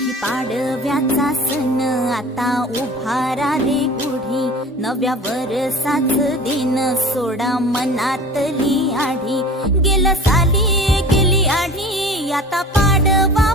गुढी पाडव्याचा सण आता उभारा रे गुढी, नव्या वर्षाच दिन सोडा मनातली आढी, गेलं साली गेली आढी आता पाडवा